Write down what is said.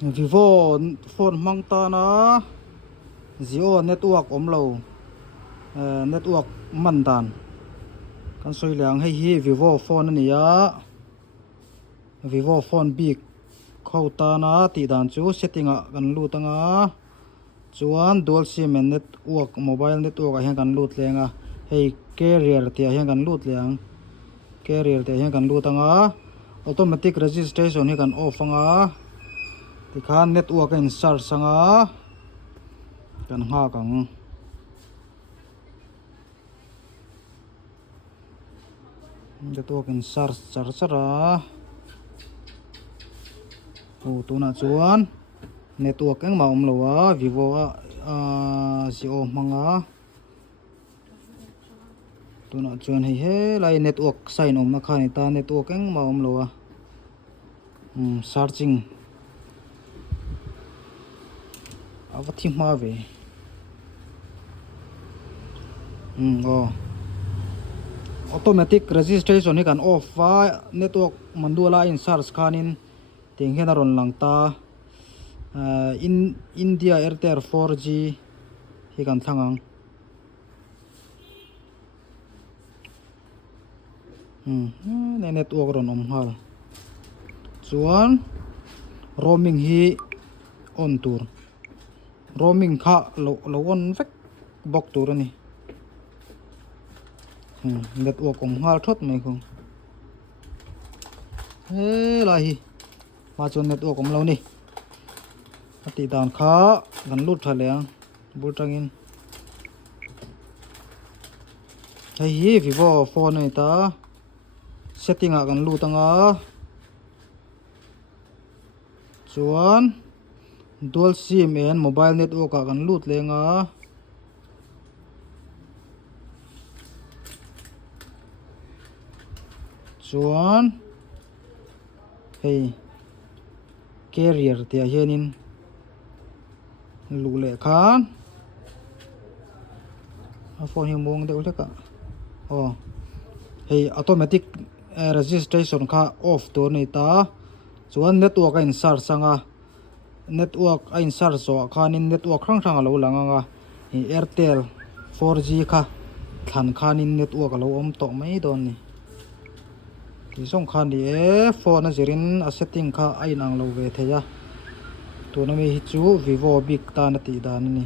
Vivo phone mang ta na Jio network omlo network mandan kan soi lang hei hi Vivo phone ani ya Vivo phone big khau ta na ti dan chu setting a kan lu tanga chuan dual sim network mobile network a hian kan lut lenga hei carrier ti a hian kan lut leng carrier ti a hian kan lut tanga automatic registration hi kan off anga tikhan network in search sanga kan ha kang network in search chara tuna chuan network eng ma omlowa Vivo Jio manga tuna chuan he lai network sign om na khani ta network eng ma omlowa searching avathi ma ve automatic registration hi kan off va network mandula in search khanin ting hena ron langta in India Airtel 4G hi kan thangang ne network ron om hal chuan roaming hi on tur roaming kha lo on vek bok tur ani network om hal thot mai khong he lai hi ma chon network om lo ni ati dan kha gan lut thaleng bultangin hei hi Vivo phone nei ta setting a kan lu tanga chuan dual sim and mobile network a kan lut lenga chuan hei carrier ti a hianin lu le khan a phone hi mong de uleka hei automatic registration kha off tur nei ta chuan network a in search sanga network a in search so khanin network thrang lo langanga hi Airtel 4G kha than khanin network lo om to mai don ni ti song khan di phone a zirin a setting kha a in ang lo ve theya tu na mi hi chu Vivo big ta na ti dan ni